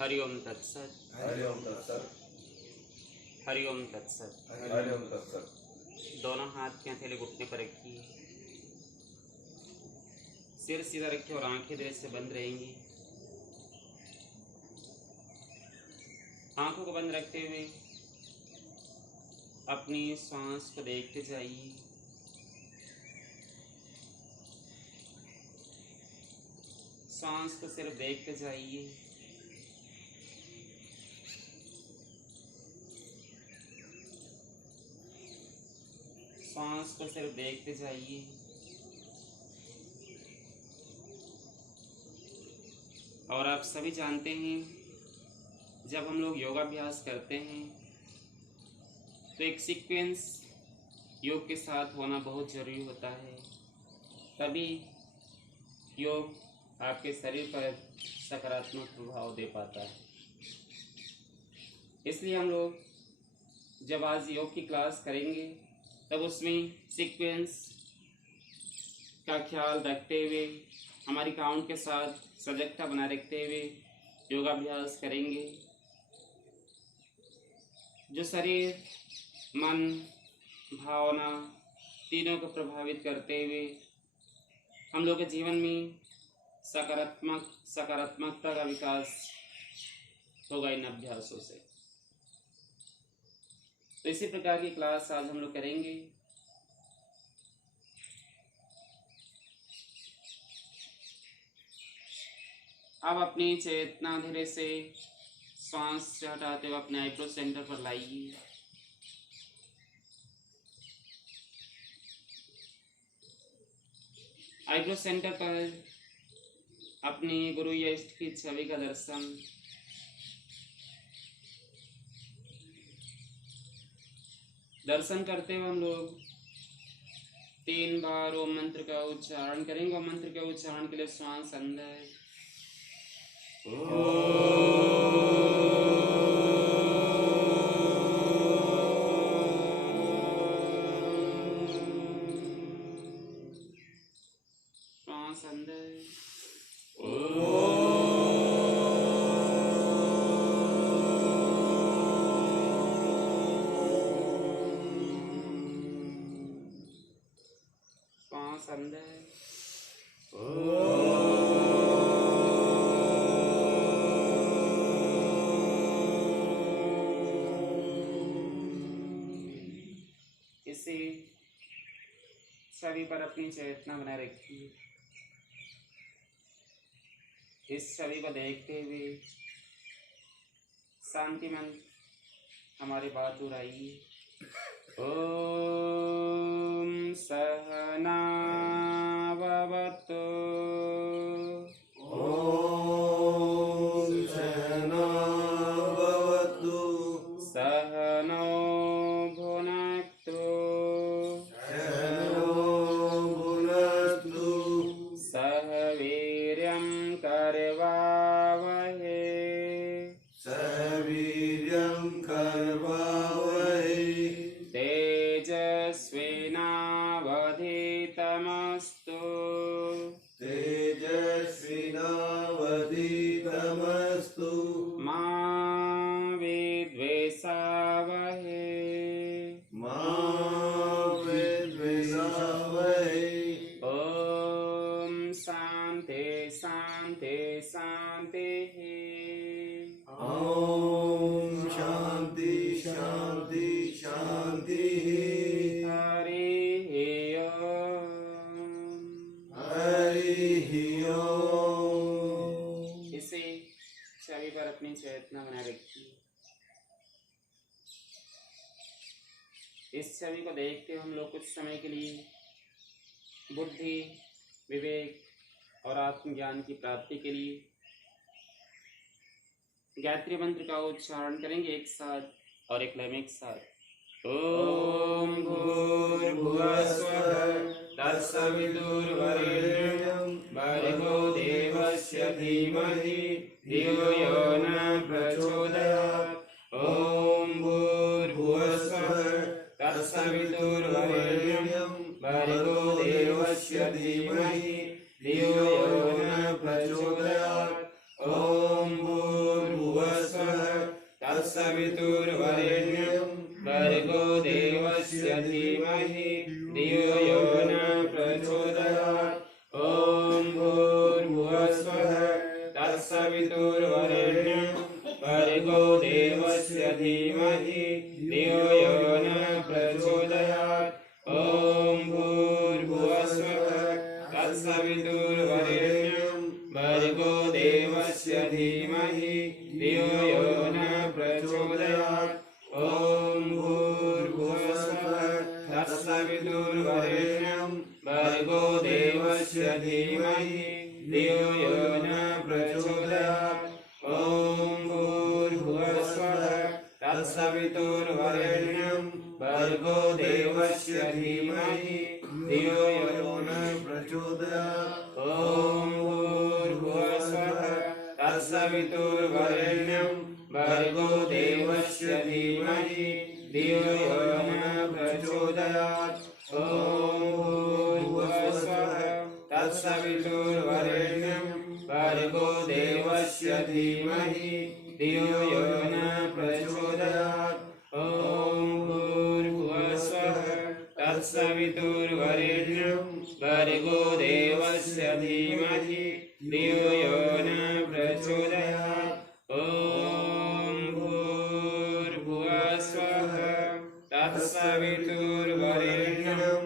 हरि ओम तत्सत। हरि ओम तत्सत। हरि ओम तत्सत। हरि ओम तत्सत। दोनों हाथ के हथेली घुटने पर रखिए, सिर सीधा रखिए और आंखें धीरे से बंद रहेंगी। आंखों को बंद रखते हुए अपनी सांस को देखते जाइए। सांस को सिर्फ देखते जाइए। सांस को सिर्फ देखते जाइए। और आप सभी जानते हैं, जब हम लोग योगाभ्यास करते हैं तो एक सीक्वेंस योग के साथ होना बहुत ज़रूरी होता है, तभी योग आपके शरीर पर सकारात्मक प्रभाव दे पाता है। इसलिए हम लोग जब आज योग की क्लास करेंगे तब उसमें सीक्वेंस का ख्याल रखते हुए, हमारी काउंट के साथ सजगता बनाए रखते हुए योगाभ्यास करेंगे, जो शरीर, मन, भावना तीनों को प्रभावित करते हुए हम लोग के जीवन में सकारात्मकता का विकास होगा इन अभ्यासों से। तो इसी प्रकार की क्लास आज हम लोग करेंगे। अब अपनी चेतना धीरे से सांस से हटाते हुए अपने आईब्रो सेंटर पर लाइए। आईब्रो सेंटर पर अपने गुरु या इष्ट की छवि का दर्शन करते हुए हम लोग 3 बार ओम मंत्र का उच्चारण करेंगे। ओम मंत्र के उच्चारण के लिए श्वास अंदर, श्वास अंदर, श्वास अंदर, इसे छवि पर अपनी चेतना बनाए रखिए। इस छवि को देखते हुए शांति मन हमारे बात दोहराइए। ओम सहना भवतु, ओम सहना भवतु, सहनो भुनक्तु, सहनो भुनक्तु, सह वीर्यं करवावहै, सह वीर्यं करवावहै, तेजस्विनावधीतमस्तु, तेजस्विनावधीतमस्तु, मा विद्वेषावहै, मा विद्वेषावहै। ओम शांति शांति शांतिः। ओम शांति शांति शांतिः। हरिः ओम। हरिः ओम। इसे छवि पर अपनी चेतना बनाए रखिए। इस छवि को देखते हुए हम लोग कुछ समय के लिए बुद्धि, विवेक और आत्मज्ञान की प्राप्ति के लिए गायत्री मंत्र का उच्चारण करेंगे एक साथ और एक लय में एक साथ। ओम भूर्भुवः स्वः तत्सवितुर्वरेण्यं भर्गो देवस्य धीमहि धियो यो न प्रचोदयात्। ओम भूर्भुवः स्वः तत्सवितुर्वरेण्यं भर्गो देवस्य धीमहि धियो यो न प्रचोदयात्। ओम भूर्भुवः तत्सवितुर्वरेण्यं भर्गो देवस्य धीमहि धियो यो न प्रचोदयात्। ॐ भूर्भुवः स्वः तत्सवितुर्वरेण्यं भर्गो देवस्य धीमहि धियो यो न प्रचोदयात्। ॐ भूर्भुवः स्वः तत्सवितुर्वरेण्यं भर्गो देवस्य धीमहि धियो यो न प्रचोदयात्। ॐ भूर्भुवः स्वः तत्सवितुर्वरेण्यं भर्गो देवस्य धीमहि धियो यो न प्रचोदयात्। ॐ भूर्भुवः स्वः तत्सवितुर्वरेण्यं भर्गो देवस्य धीमहि धियो यो न प्रचोदयात्। ॐ भूर्भुवः स्वः तत्सवितुर्वरेण्यं भर्गो देवस्य धीमहि धियो यो न प्रचोदयात्। ॐ भूर्भुवः स्वः तत्सवितुर्वरेण्यं भर्गो देवस्य धीमहि धियो यो न प्रचोदयात्। ॐ भूर्भुवः स्वः तत्सवितुर्वरेण्यं भर्गो देवस्य धीमहि धियो यो न प्रचोदयात्। ॐ भूर्भुवः स्वः तत्सवितुर्वरेण्यं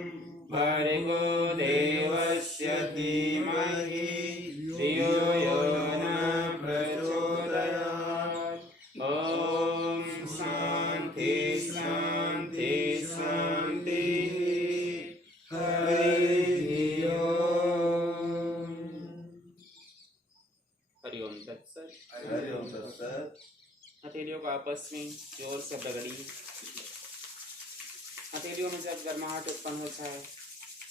भर्गो देवस्य धीमहि धियो यो न प्रचोदयात्। ॐ शान्ति शान्ति शान्तिः। हरि ओम। हरि ओम तत्सत। हरि ओम तत्सत। हथेलियों को आपस में जोर से रगड़िए। हथेलियों में जब गर्माहट उत्पन्न हो जाए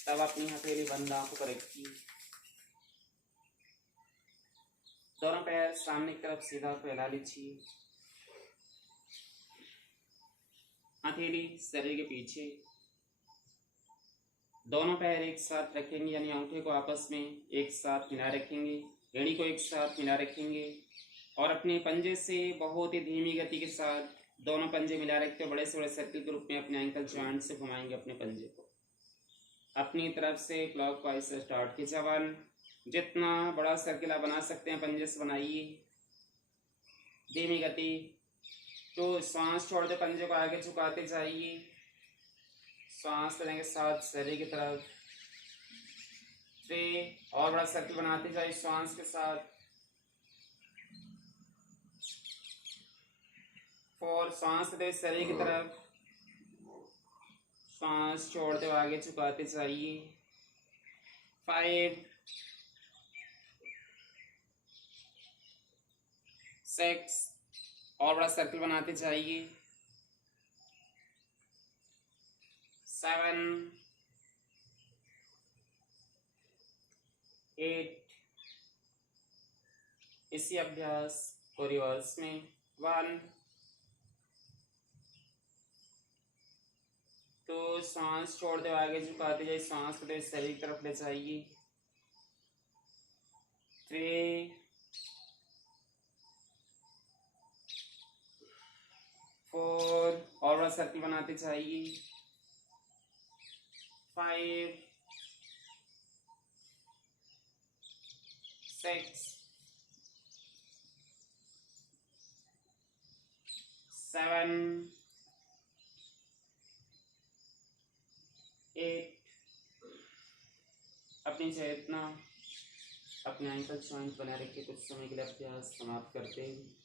तब अपनी हथेली बंद आंखों पर रखिए। दोनों पैर सामने की तरफ सीधा फैला लीजिए। हथेली शरीर के पीछे। दोनों पैर एक साथ रखेंगे, यानी अंगूठे को आपस में एक साथ मिला रखेंगे, एड़ी को एक साथ मिला रखेंगे और अपने पंजे से बहुत ही धीमी गति के साथ दोनों पंजे मिला रखते हुए बड़े से बड़े सर्किल के रूप में अपने एंकल जॉइंट से घुमाएंगे अपने पंजे को अपनी तरफ से क्लॉकवाइज से स्टार्ट कीजिए। 1 जितना बड़ा सर्किल आप बना सकते हैं पंजे से बनाइए, धीमी गति। 2 सांस छोड़ दे, पंजे को आगे झुकाते जाइए, सांस लेने के साथ शरीर की तरफ। 3 और बड़ा सर्किल बनाते जाइए सांस के साथ। 4 सांस दे शरीर की तरफ, सांस छोड़ते हुए आगे झुकाते जाइए। 5 6 और बड़ा सर्किल बनाते जाइए। 7 8 इसी अभ्यास को रिवर्स में। 1 तो सांस छोड़ते हुए आगे झुकाते जाइए, सांस को शरीर की तरफ ले जाइए। 3 4 और बड़ा सर्किल बनाते जाइए। 5 6 7 8 अपनी चेतना अपने एंकल जॉइंट बना रखिए। कुछ समय के लिए अभ्यास समाप्त करते हैं।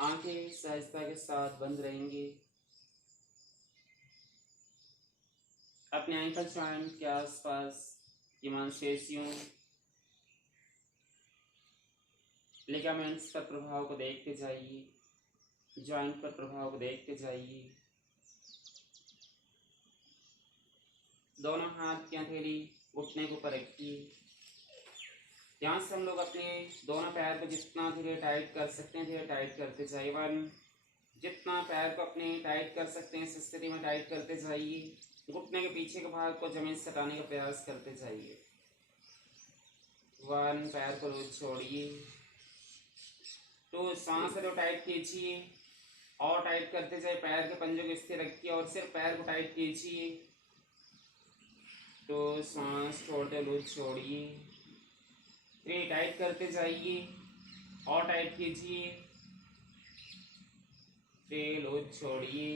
आंखें सहजता के साथ बंद रहेंगी। अपने एंकल जॉइंट के आसपास की मांसपेशियों, लिगामेंट्स पर प्रभाव को देखते जाइए, जॉइंट पर प्रभाव को देखते जाइए। दोनों हाथ की हथेली घुटने को ऊपर रखिए। ध्यान से हम लोग अपने दोनों पैर को जितना धीरे टाइट कर सकते हैं धीरे टाइट करते जाइए। 1 जितना पैर को अपने टाइट कर सकते हैं इस स्थिति में टाइट करते जाइए। घुटने के पीछे के भाग को जमीन से हटाने का प्रयास करते जाइए। 1 पैर को लूज छोड़िए। 2 सांस को टाइट खींचिए। और टाइट करते जाए, पैर के पंजों को स्थिर रखिए और सिर्फ पैर को टाइट कीजिए। तो सांस छोड़ते लूज छोड़िए। 3 टाइट करते जाइए और टाइट कीजिए। 3 लूज छोड़िए।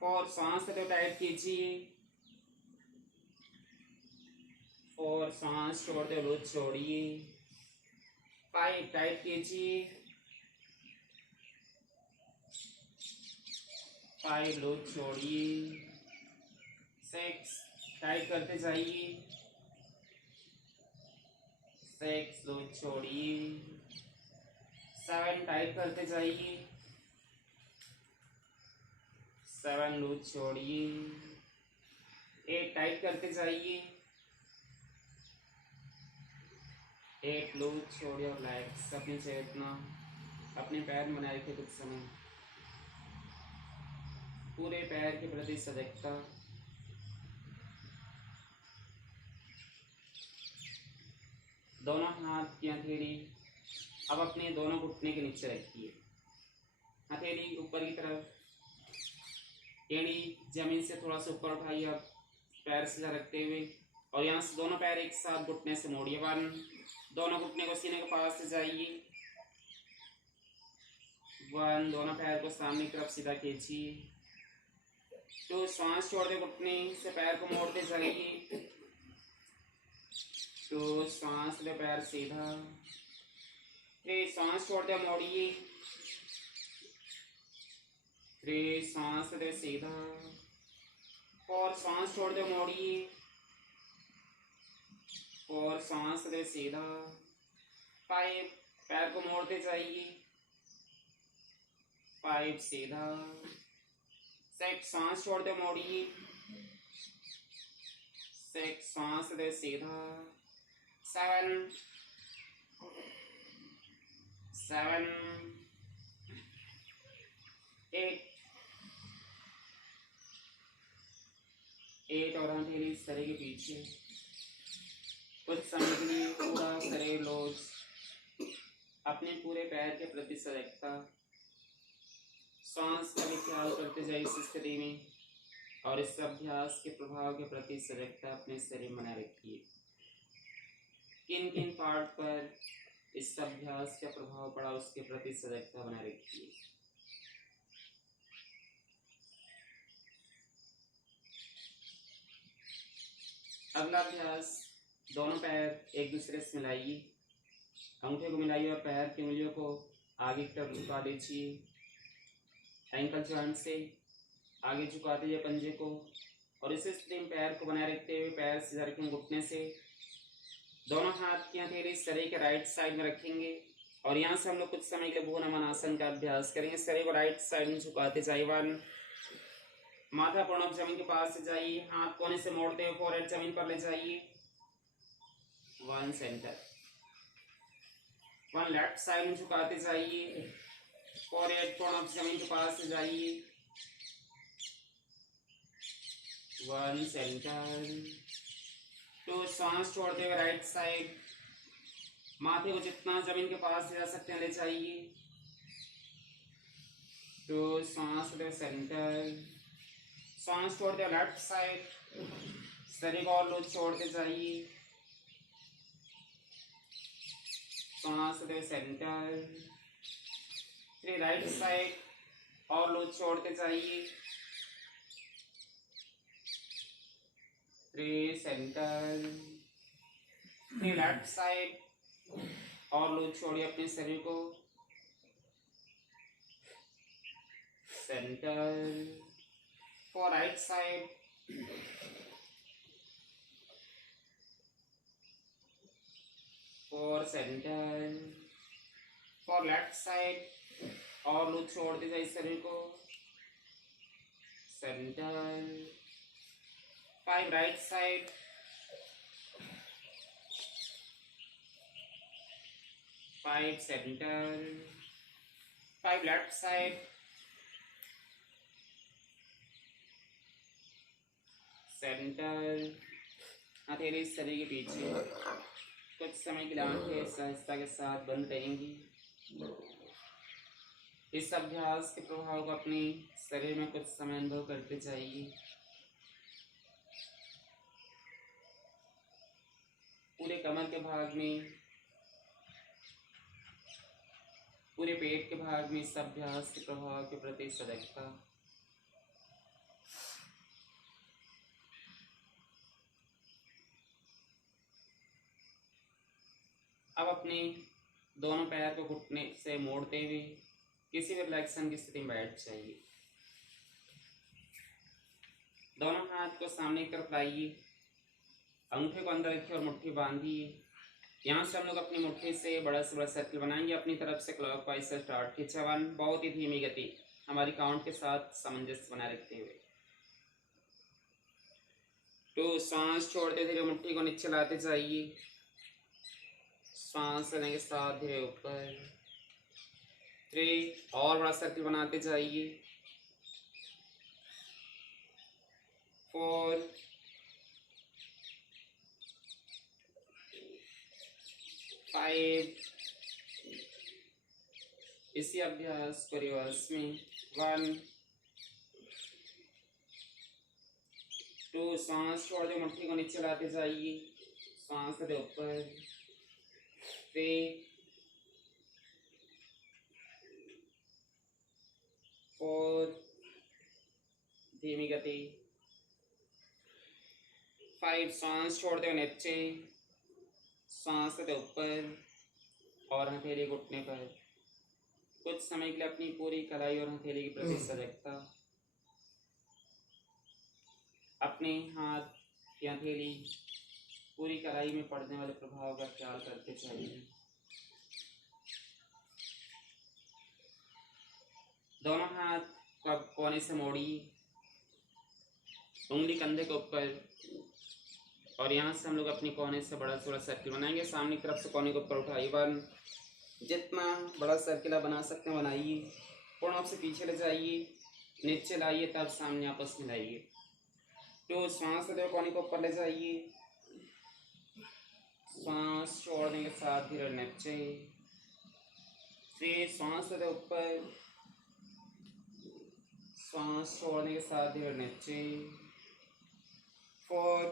4 सांस तो टाइट कीजिए। 4 सांस छोड़ते लूज छोड़िए। 5 टाइट कीजिए। 5 लूज छोड़िए। 6 टाइट करते जाइए। 6 लूज छोड़िए। 7 टाइट करते जाइए। 7 लूज छोड़िए। 8 टाइट करते जाइए। 8 लूज छोड़िए और रिलैक्स। अपनी चेतना अपने पैर में बनाए रखे कुछ समय। पूरे पैर के प्रति सजगता। दोनों हाथ की हथेली अब अपने दोनों घुटने के नीचे रखिए। हथेली ऊपर की तरफ, एड़ी जमीन से थोड़ा सा ऊपर उठाइए आप पैर सीधा रखते हुए, और यहाँ से दोनों पैर एक साथ घुटने से मोड़िए। 1 दोनों घुटने को सीने के पास से जाइए। 1 दोनों पैर को सामने की तरफ सीधा खींचिए। 2 सांस छोड़ दे, घुटने से पैर को मोड़ते जाइए। 2 सांस ले, पैर सीधा। 3 सांस छोड़ दे, मोड़िए। 3 सांस ले, सीधा। 4 सांस छोड़ दे, मोड़िए। 4 सांस ले, सीधा। 5 पैर को मोड़ते जाइए। 5 सीधा। 6 सांस छोड़ दे, मोड़िए। 6 सांस ले, सीधा। 7 8 और हथेली शरीर के पीछे। कुछ समय के लिए पूरा शरीर लूज। अपने पूरे पैर के प्रति सजगता। सांस का भी ख्याल करते जाइए इस स्थिति में, और इस अभ्यास के प्रभाव के प्रति सजगता अपने शरीर में बनाए रखिए। किन किन पार्ट पर इस अभ्यास का प्रभाव पड़ा उसके प्रति सजगता बनाए रखिए। अगला अभ्यास, दोनों पैर एक दूसरे से मिलाइए। अंगूठे को मिलाइए और पैर की उंगलियों को आगे की तरफ झुका दीजिए। एंकल जॉइंट से आगे झुका दीजिए पंजे को, और इस स्थिति में पैर को बनाए रखते हुए पैर सीधा रखेंगे घुटने से। दोनों हाथ की हथेली शरीर के राइट साइड में रखेंगे, और यहाँ से हम लोग कुछ समय के लिए भुवन नमन आसन का अभ्यास करेंगे। शरीर को राइट साइड में झुकाते जाइए। 1 माथा प्रणव जमीन के पास से जाइए। हाथ कोने से मोड़ते हुए फोरहेड जमीन पर ले जाइए। 1 सेंटर। 1 लेफ्ट साइड में झुकाते जाइए। फोरहेड प्रणव जमीन के पास से जाइए। 1 सेंटर। 2 सांस छोड़ते हुए राइट साइड। माथे को जितना जमीन के पास ले जा सकते हैं ले जाइए। 2 सांस ले, सेंटर। सांस छोड़ते हुए लेफ्ट साइड। शरीर को और लूज छोड़ते जाइए। सांस ले, सेंटर। फिर राइट साइड और लूज छोड़ते जाइए। 3 सेंटर। फिर लेफ्ट साइड और लूज छोड़िए अपने शरीर को। Centre. For right side, for center, for left side, और लूज छोड़ते जाइए शरीर को। Centre. 5 right side, 5 center, 5 left side, centre. हथेली शरीर के पीछे। कुछ समय के लिए आंखें सहजता के साथ बंद रहेंगी। इस अभ्यास के प्रभाव को अपने शरीर में कुछ समय अनुभव करते जाइए। पूरे कमर के भाग में, पूरे पेट के भाग में इस अभ्यास के प्रभाव के प्रति सजगता। अब अपने दोनों पैर को घुटने से मोड़ते हुए किसी भी रिलैक्सन की स्थिति में बैठ जाइए। दोनों हाथ को सामने की तरफ लाइए, अंगूठे को अंदर रखिए और मुट्ठी बांधिए। यहाँ से हम लोग अपनी मुट्ठी से बड़ा से बड़ा सर्कल बनाएंगे अपनी तरफ से क्लॉकवाइज से स्टार्ट कीजिए। 1, बहुत ही धीमी गति, हमारी काउंट के साथ सामंजस्य बनाए रखते हुए। 2, सांस छोड़ते धीरे मुट्ठी को नीचे लाते जाइए। सांस लेने के साथ धीरे ऊपर। 3, और बड़ा सर्कल बनाते जाइए। 4, 5, इसी अभ्यास को रिवर्स में। 1, 2, सांस छोड़ दे, मुट्ठी को नीचे लाते जाइए। सांस दे ऊपर। 3, 4, धीमी गति। 5, सांस छोड़ते हुए नीचे, सांस दे ऊपर और हथेली घुटने पर। कुछ समय के लिए अपनी पूरी कलाई और हथेली की प्रति सजगता। अपने हाथ या हथेली पूरी कलाई में पड़ने वाले प्रभाव का ख्याल करते चाहिए। दोनों हाथ को अब कोने से मोड़िए, उंगली कंधे के ऊपर, और यहाँ से हम लोग अपनी कोने से बड़ा थोड़ा सर्किल बनाएंगे। सामने की तरफ से कोने के ऊपर उठाइए। 1, जितना बड़ा सर्किल आप बना सकते हैं बनाइए। पूर्ण रूप से पीछे ले जाइए, नीचे लाइए, तब सामने आपस में लाइए। 2, सांस लेते हुए कोने को ऊपर ले जाइए। सांस छोड़ने के साथ धीरे नीचे। 3, सांस लेते ऊपर, सांस छोड़ने के साथ धीरे नीचे। 4,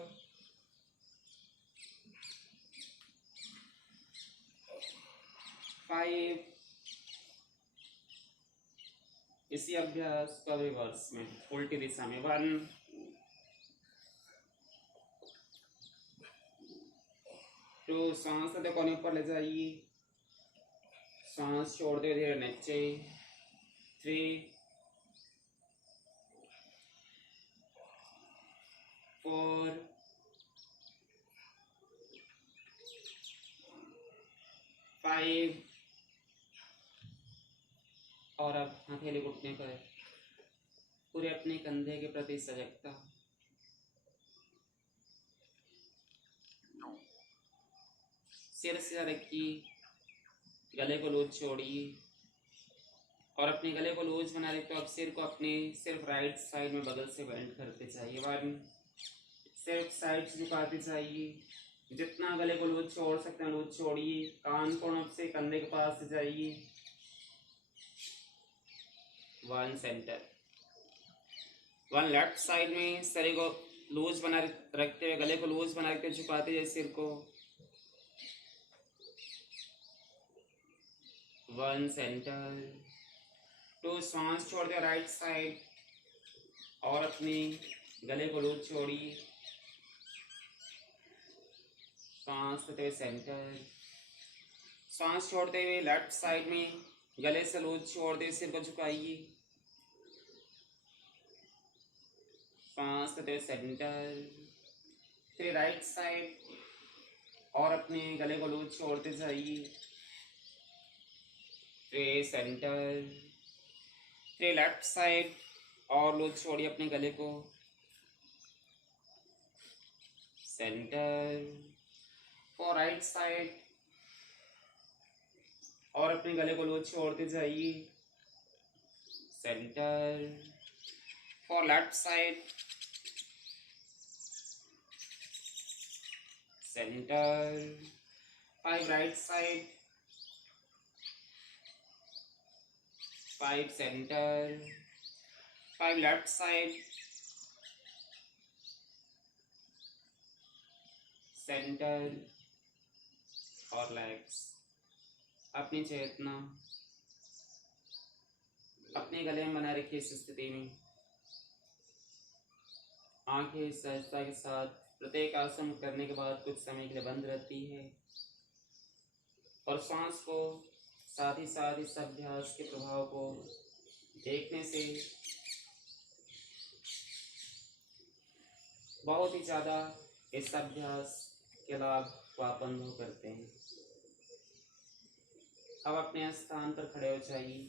5, इसी अभ्यास का रिवर्स में उल्टी दिशा में। 1, 2, सांस लेते कोने ऊपर ले जाइए, सांस छोड़ते हुए धीरे नीचे। 3, 4, 5, और अब हथेली घुटने पर पूरे अपने कंधे के प्रति सजगता। सिर सीधा रखिए, गले को लूज छोड़िए और अपने गले को लूज बना रहे तो अब सिर को अपने सिर्फ राइट साइड में बगल से बेंड करते चाहिए। 1, सिर्फ साइड से झुकाते चाहिए। जितना गले को लूज छोड़ सकते हैं लूज छोड़िए। कान कोनों से कंधे के पास से जाइए। 1, सेंटर। 1, लेफ्ट साइड में शरीर को लूज बना रखते हुए, गले को लूज बना रखते हुए झुकाते हुए सिर को। 1, सेंटर। 2, सांस छोड़ दे राइट साइड और अपने गले को लूज छोड़िए। सांस लेते हुए सेंटर। सांस छोड़ते हुए लेफ्ट साइड में गले से लूज छोड़ दे, सिर को झुकाइए। सांस लेते हुए सेंटर। फिर राइट साइड और अपने गले को लूज छोड़ते जाइए। फिर सेंटर। फिर लेफ्ट साइड और लूज छोड़िए अपने गले को। सेंटर। फॉर राइट साइड और अपने गले को लूज छोड़ते जाइए। Centre. For left side. Centre. 5, right side 5 centre, 5 left side, centre और लेग्स। अपनी चेतना अपने गले में बनाए रखिए इस स्थिति में। आंखें सहजता के साथ प्रत्येक आसन करने के बाद कुछ समय के लिए बंद रहती है और सांस को साथ ही साथ इस अभ्यास के प्रभाव को देखने से बहुत ही ज़्यादा इस अभ्यास के लाभ को आप अनुभव करते हैं। अब अपने स्थान पर खड़े हो जाइए।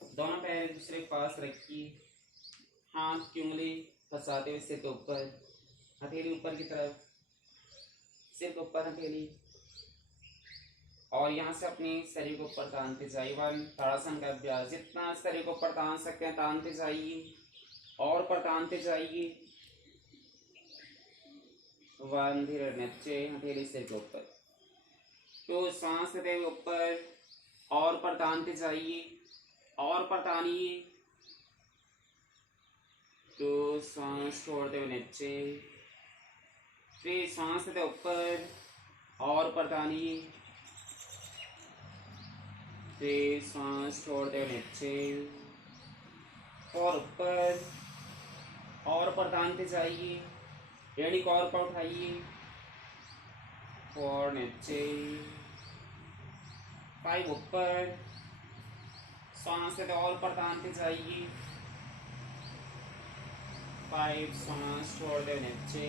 दोनों पैर एक दूसरे के पास रखिए। हाथ की उंगली फंसाते हुए सिर के ऊपर, हथेली ऊपर की तरफ, सिर के ऊपर हथेली, और यहाँ से अपने शरीर को ऊपर तानते जाइए। ताड़ासन का अभ्यास, जितना शरीर को ऊपर तान सकते हैं तानते जाइए और ऊपर तानते जाइए। धीरे नीचे, हथेली सिर के ऊपर। तो सांस लेते हुए ऊपर और ऊपर तानते जाइए और ऊपर तानिए। तो सांस छोड़ते हुए नीचे, फिर सांस लेते ऊपर और ऊपर तानिए, फिर सांस छोड़ते हुए नीचे और ऊपर तानते जाइए। एड़ी को और ऊपर उठाइए और नीचे। 5 ऊपर, सांस लेते और ऊपर तानते जाइए। 5 सांस छोड़ते नीचे।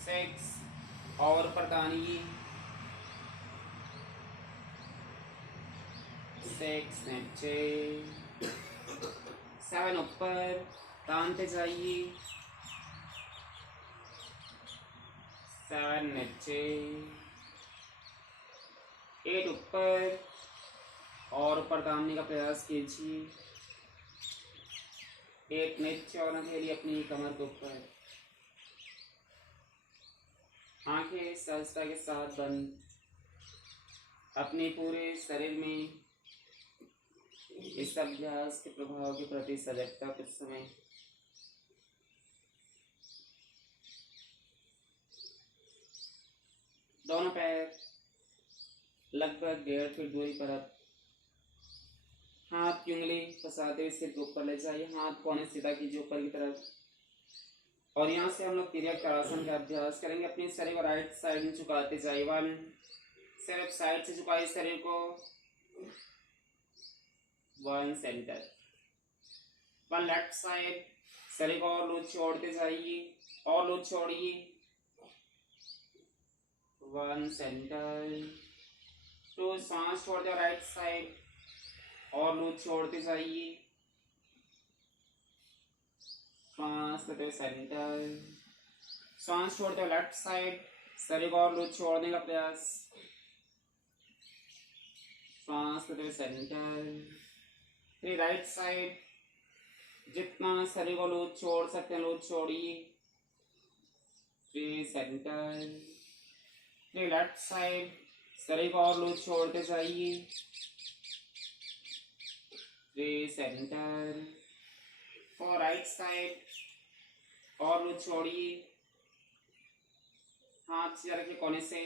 6 और ऊपर तानिए। 6 नीचे। 7 ऊपर तानते जाइए। 7 नीचे। 8 ऊपर और ऊपर तानने का प्रयास कीजिए। 8 नीचे और हथेली अपनी कमर के ऊपर। आंखें सहजता के साथ बंद। अपने पूरे शरीर में इस अभ्यास के प्रभाव के प्रति सजगता कुछ समय। दोनों पैर लगभग 1.5 फीट दूरी पर अब हाथ की उंगली फंसाते हुए सिर के ऊपर ले जाइए। हाथ कोने सीधा कीजिए ऊपर की तरफ और यहाँ से हम लोग तिर्यक ताड़ासन का अभ्यास करेंगे। अपने शरीर को राइट साइड में झुकाते जाइए। 1, सिर्फ साइड से झुकाइए शरीर को। 1 सेंटर। 1 लेफ्ट साइड, शरीर को और लूज छोड़ते जाइए और लूज छोड़िए। 1 सेंटर। 2 सांस छोड़ दो राइट साइड और लूज छोड़ते जाइए। 5 लेते सेंटर। सांस छोड़ते हो लेफ्ट साइड, शरीर को और लूज छोड़ने का प्रयास। 5 लेते सेंटर। फिर राइट साइड, जितना शरीर को लूज छोड़ सकते हैं लूज छोड़िए। 3 सेंटर। फिर लेफ्ट साइड, शरीर को और लूज छोड़ते जाइए। 3 सेंटर। 4 राइट साइड और लूज छोड़िए। हाथ सीधा रखिए कोने से।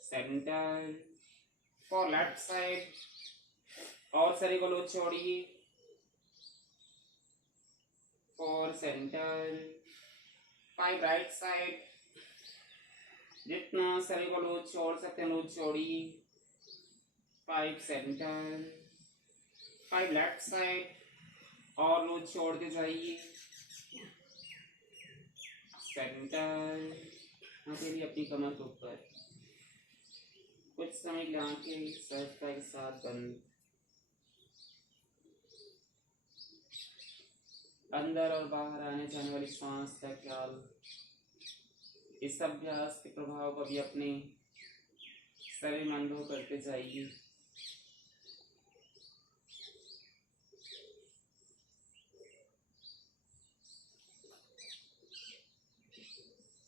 सेंटर। 4 लेफ्ट साइड और शरीर को लूज छोड़िए। 4 सेंटर। 5 राइट साइड, जितना शरीर को लूज छोड़ सकते हैं लूज छोड़िए। 5 सेंटर। 5 लेफ्ट साइड और लूज छोड़ते जाइए। सेंटर। हथेली अपनी कमर के ऊपर। कुछ समय के लिए आंखें सहजता के साथ बंद। अंदर और बाहर आने जाने वाली सांस का ख्याल। इस अभ्यास के प्रभाव को भी अपने शरीर में अनुभव करते जाइए।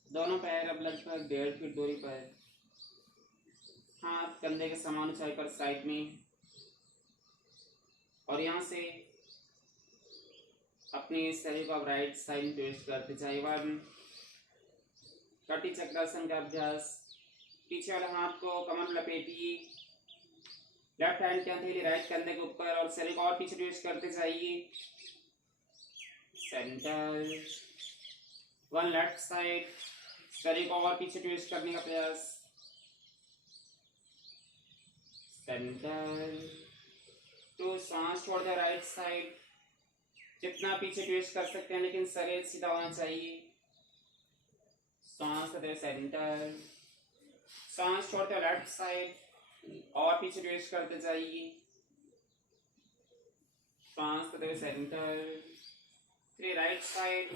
दोनों पैर अब लगभग 1.5 फीट दूरी पर हाथ कंधे के समान ऊंचाई पर साइड में, और यहाँ से अपने शरीर को आप राइट साइड में ट्विस्ट करते जाइए। कटी चक्रासन का अभ्यास। पीछे वाले हाथ को कमर में लपेटिए, लेफ्ट हैंड की हथेली राइट कंधे के ऊपर, और शरीर को और पीछे ट्विस्ट करते जाइए। सेंटर, वन लेफ्ट साइड, शरीर को और पीछे ट्विस्ट करने का प्रयास। सेंटर, टू, सांस छोड़ दे राइट साइड, जितना पीछे ट्विस्ट कर सकते हैं लेकिन शरीर सीधा होना चाहिए। सांस दे सेंटर, सांस छोड़ते हो लेफ्ट साइड, और पीछे ट्विस्ट करते जाइए। सांस दे सेंटर, 3 राइट साइड,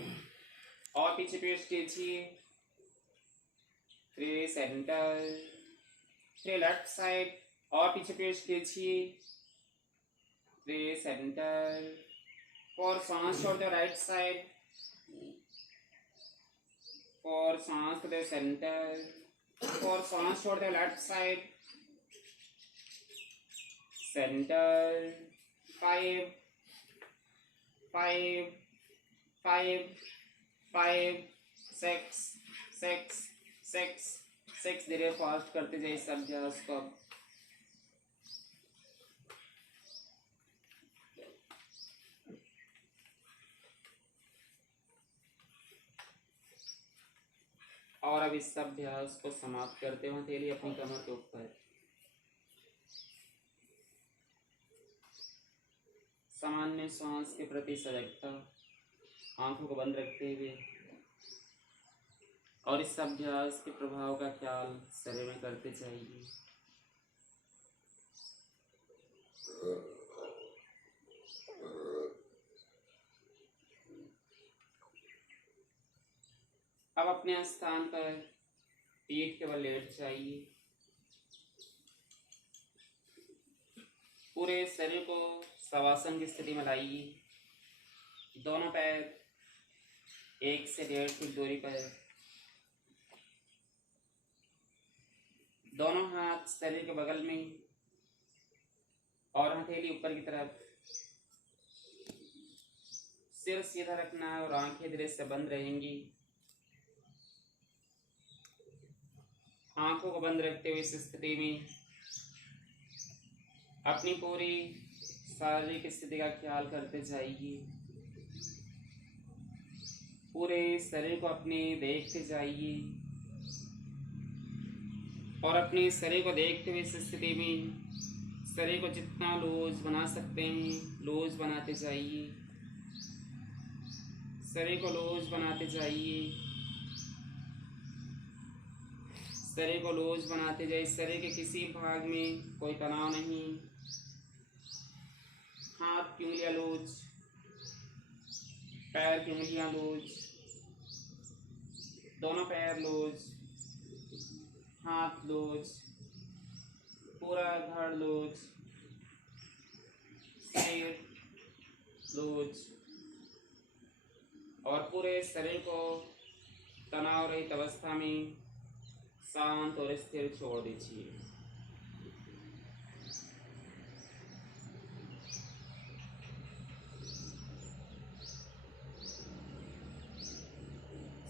और पीछे ट्विस्ट कीजिए। 3 सेंटर, 3 लेफ्ट साइड, और पीछे ट्विस्ट कीजिए। 3 सेंटर, 4 सांस छोड़ते हो राइट साइड, 4 सांस दे सेंटर, 4 सांस छोड़ते हो लेफ्ट साइड, सेंटर, 5 5 5 5 6 6 6 6। धीरे फास्ट करते जाइए इस अभ्यास को। और अब इस अभ्यास को समाप्त करते हुए हथेली अपनी कमर के ऊपर, सामान्य सांस के प्रति सजगता, आंखों को बंद रखते हुए, और इस अभ्यास के प्रभाव का ख्याल शरीर में करते जाइए। अब अपने स्थान पर पीठ के बल लेट जाइए। पूरे शरीर को शवासन की स्थिति में लाइए। दोनों पैर 1 से 1.5 फीट दूरी पर, दोनों हाथ शरीर के बगल में, और हथेली ऊपर की तरफ। सिर सीधा रखना है और आंखें धीरे से बंद रहेंगी। आंखों को बंद रखते हुए इस स्थिति में अपनी पूरी शारीरिक स्थिति का ख्याल करते जाइए। पूरे शरीर को अपने देखते जाइए, और अपने शरीर को देखते हुए इस स्थिति में शरीर को जितना लूज बना सकते हैं लूज बनाते जाइए। शरीर को लूज बनाते जाइए, शरीर को लूज बनाते जाइए। शरीर के किसी भाग में कोई तनाव नहीं। हाथ की उंगलियां लूज, पैर की उंगलियां लूज, दोनों पैर लूज, हाथ लूज, पूरा धड़ लूज, सिर लूज, और पूरे शरीर को तनाव रहित अवस्था में शांत और स्थिर छोड़ दीजिए।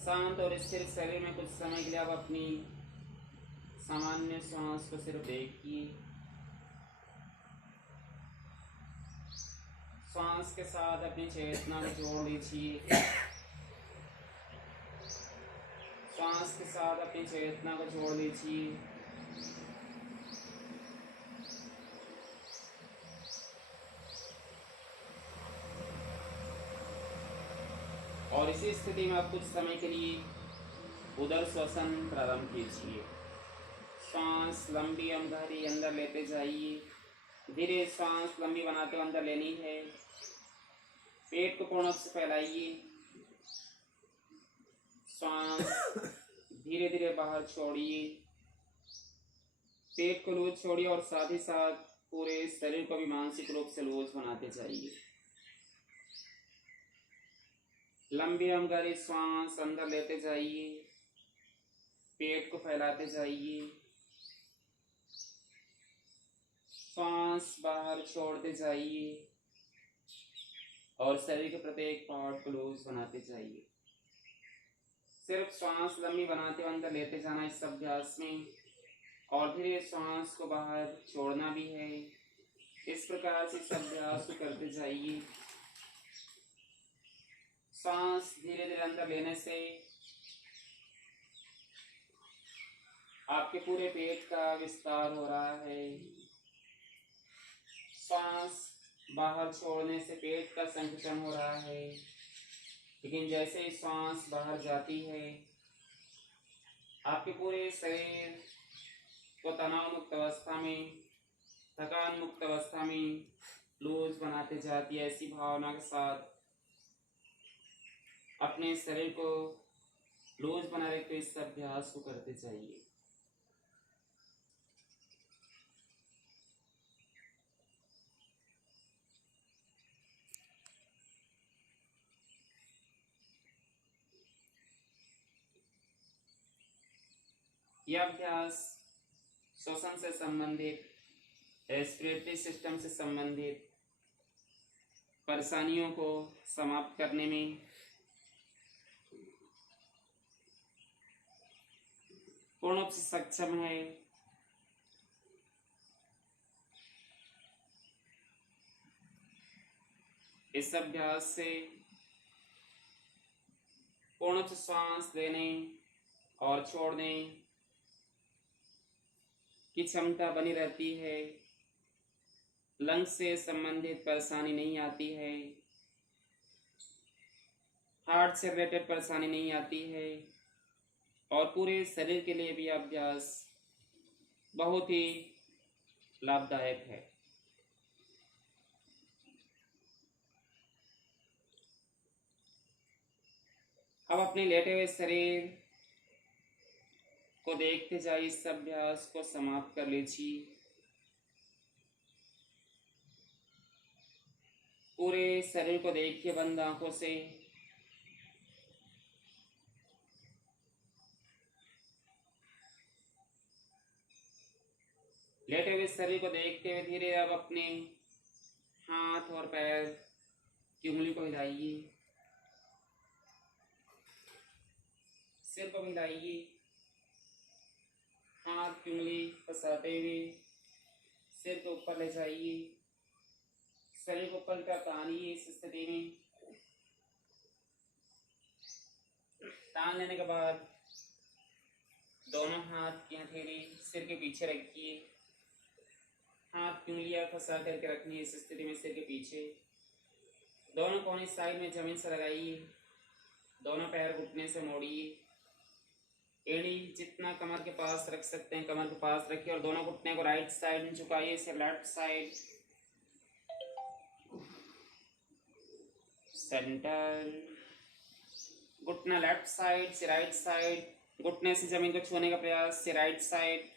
शांत और स्थिर शरीर में कुछ समय के लिए आप अपनी सामान्य सांस को सिर्फ देखिए। सांस के साथ अपनी चेतना को जोड़ लीजिए। सांस के साथ अपनी चेतना को जोड़ लीजिए। और इसी स्थिति में आप कुछ समय के लिए उदर श्वसन प्रारंभ कीजिए। सांस लंबी एवं गहरी अंदर लेते जाइए। धीरे सांस लंबी बनाते हुए अंदर लेनी है। पेट को पूर्ण रूप से फैलाइए। सांस धीरे धीरे बाहर छोड़िए। पेट को लूज छोड़िए और साथ ही साथ पूरे शरीर को भी मानसिक रूप से लूज बनाते जाइए। लंबी एवं गहरी सांस अंदर लेते जाइए। पेट को फैलाते जाइए। श्वास बाहर छोड़ते जाइए और शरीर के प्रत्येक पार्ट को लूज बनाते जाइए। सिर्फ श्वास लंबी बनाते हुए अंदर लेते जाना इस अभ्यास में, और फिर ये श्वास को बाहर छोड़ना भी है। इस प्रकार से इस अभ्यास को करते जाइए। श्वास धीरे धीरे अंदर लेने से आपके पूरे पेट का विस्तार हो रहा है। श्वास बाहर छोड़ने से पेट का संकुचन हो रहा है, लेकिन जैसे ही श्वास बाहर जाती है आपके पूरे शरीर को तनाव मुक्त अवस्था में, थकान मुक्त अवस्था में लूज बनाते जाती है। ऐसी भावना के साथ अपने शरीर को लूज बना रखते इस अभ्यास को करते जाइए। यह अभ्यास श्वसन से संबंधित, रेस्पिरेटरी सिस्टम से संबंधित परेशानियों को समाप्त करने में पूर्ण रूप से सक्षम है। इस अभ्यास से पूर्ण रूप से श्वास लेने और छोड़ने की क्षमता बनी रहती है। लंग्स से संबंधित परेशानी नहीं आती है, हार्ट से रिलेटेड परेशानी नहीं आती है, और पूरे शरीर के लिए भी अभ्यास बहुत ही लाभदायक है। अब अपने लेटे हुए शरीर को देखते जाइए। इस अभ्यास को समाप्त कर लीजिए। पूरे शरीर को देखिए बंद आंखों से। लेटे हुए शरीर को देखते हुए धीरे अब अपने हाथ और पैर की उंगली को हिलाइए, सिर को हिलाइए। हाथ की उंगली फंसाते हुए सिर को ऊपर ले जाइए, शरीर को ऊपर का तानिए। इस स्थिति में तान लेने के बाद दोनों हाथ की हथेली सिर के पीछे रखिए। हाथ की उंगलियां फंसा करके रखनी है इस स्थिति में सिर के पीछे। दोनों कोने साइड में जमीन से लगाइए। दोनों पैर घुटने से मोड़िए। एड़ी जितना कमर के पास रख सकते हैं कमर के पास रखिए, और दोनों घुटने को राइट साइड में झुकाइए। इसे लेफ्ट साइड, सेंटर, घुटना लेफ्ट साइड से राइट साइड, घुटने से जमीन को छूने का प्रयास से राइट साइड।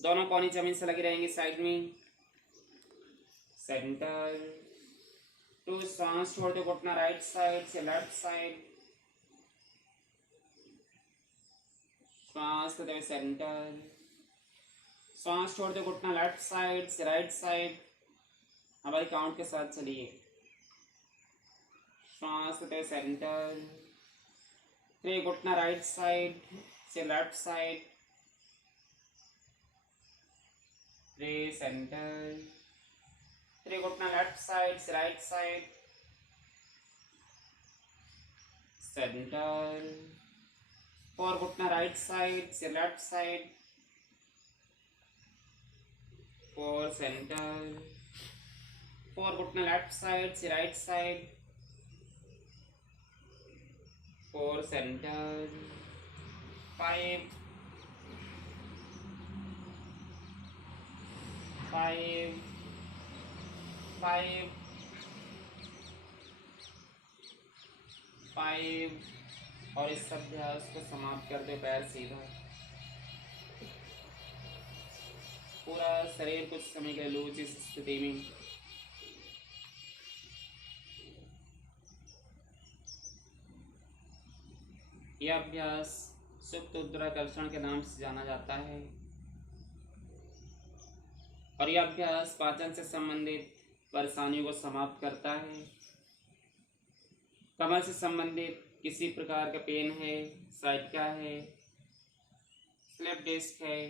दोनों कोनी जमीन से लगी रहेंगी साइड में। सेंटर टू, सांस छोड़ दो। घुटना राइट साइड से लेफ्ट साइड, श्वास लेते हुए सेंटर। श्वास छोड़ दो। घुटना लेफ्ट साइड से राइट साइड। हमारी काउंट के साथ चलिए। श्वास लेते हुए सेंटर। 3, घुटना राइट साइड से लेफ्ट साइड। 3, सेंटर। 3, घुटना लेफ्ट साइड से राइट साइड। सेंटर। 4, घुटना राइट साइड से लेफ्ट साइड। 4, सेंटर। 4, घुटना लेफ्ट साइड से राइट साइड। 4, सेंटर। 5, 5, 5, 5, और इस अभ्यास को समाप्त कर दो। पैर सीधा, पूरा शरीर कुछ समय के लिए लूज इस स्थिति में। यह अभ्यास सुप्त उद्राकर्षण के नाम से जाना जाता है। और यह अभ्यास पाचन से संबंधित परेशानियों को समाप्त करता है। कमर से संबंधित किसी प्रकार का पेन है, साइटिका है, स्लिप डिस्क है,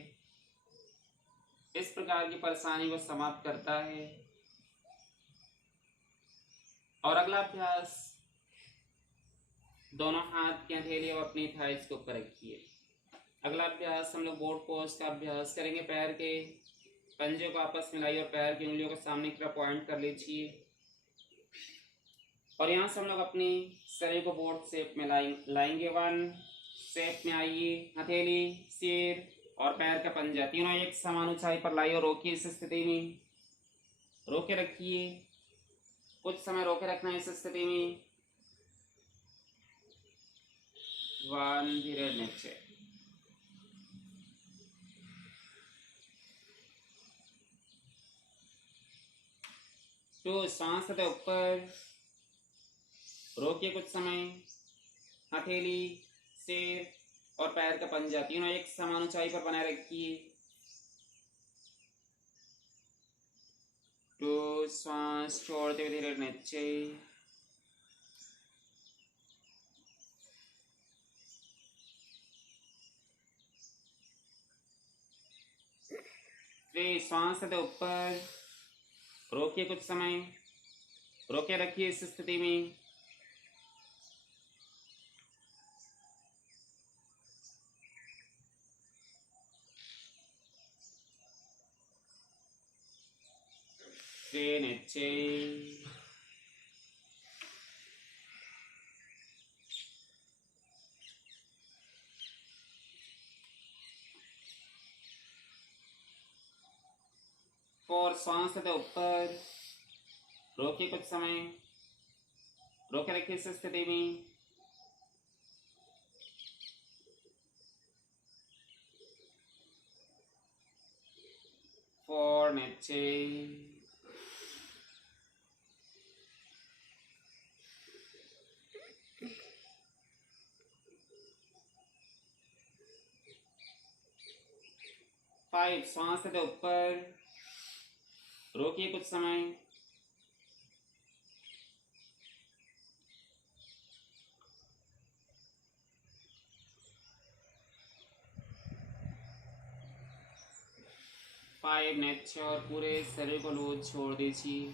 इस प्रकार की परेशानी को समाप्त करता है। और अगला अभ्यास, दोनों हाथ की हथेली और अपनी थाइस के ऊपर रखिए। अगला अभ्यास हम लोग बोर्ड पोज का अभ्यास करेंगे। पैर के पंजे को आपस में लाइए और पैर की उंगलियों को सामने की तरफ पॉइंट कर लीजिए। और यहाँ से हम लोग अपनी शरीर को बोर्ड शेप में लाएंगे। 1 शेप में आइए। हथेली, सिर और पैर का पंजा तीनों एक समान ऊंचाई पर लाइए और रोकिए। इस स्थिति में रोके रखिए। कुछ समय रोके रखना है इस स्थिति में। 1 धीरे नीचे। तो सांस लेते ऊपर, रोकिए कुछ समय। हथेली, सिर और पैर का पंजा तीनों एक समान ऊंचाई पर बनाए रखिए। तो सांस छोड़ते हुए धीरे नीचे। 3 सांस लेते ऊपर, रोकिए कुछ समय, रोके रखिए इस स्थिति में। 3 नीचे। 4 सांस लेते ऊपर, रोकिए कुछ समय, रोके रखिए इस स्थिति में। 4 नीचे। 5 सांस लेते ऊपर, रोकिए कुछ समय, 5 नीचे। और पूरे शरीर को लूज छोड़ दीजिए।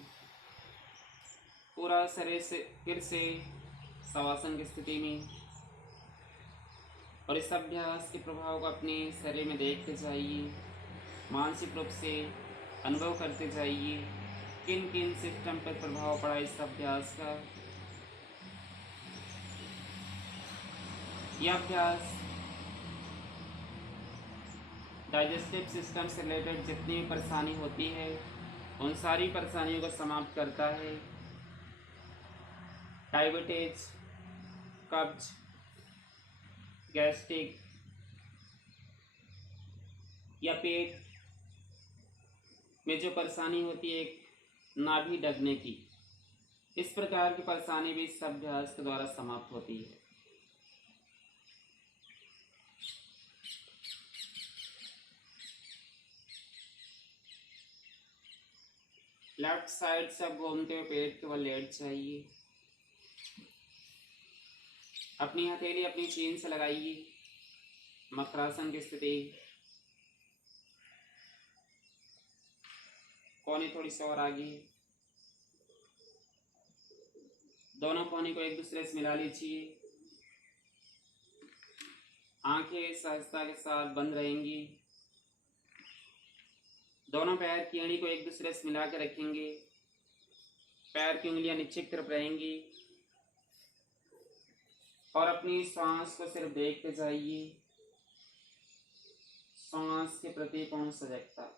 पूरा शरीर से फिर से शवासन की स्थिति में। और इस अभ्यास के प्रभाव को अपने शरीर में देखते जाइए। मानसिक रूप से अनुभव करते जाइए किन किन सिस्टम पर प्रभाव पड़ा इस अभ्यास का। यह अभ्यास डाइजेस्टिव सिस्टम से रिलेटेड जितनी भी परेशानी होती है उन सारी परेशानियों को समाप्त करता है। डायबिटीज, कब्ज, गैस्ट्रिक या पेट में जो परेशानी होती है एक नाभि डगने की, इस प्रकार की परेशानी भी इस अभ्यास के द्वारा समाप्त होती है। लेफ्ट साइड से आप घूमते हुए पेट के बल लेट जाइए। अपनी हथेली अपनी चीन से लगाइए। मकरासन की स्थिति। कोहनी थोड़ी सी और आगे। दोनों कोहनी को एक दूसरे से मिला लीजिए। आंखें सहजता के साथ बंद रहेंगी। दोनों पैर की एड़ी को एक दूसरे से मिला के रखेंगे। पैर की उंगलियां नीचे की तरफ रहेंगी और अपनी सांस को सिर्फ देखते जाइए। सांस के प्रति पूर्ण सजगता।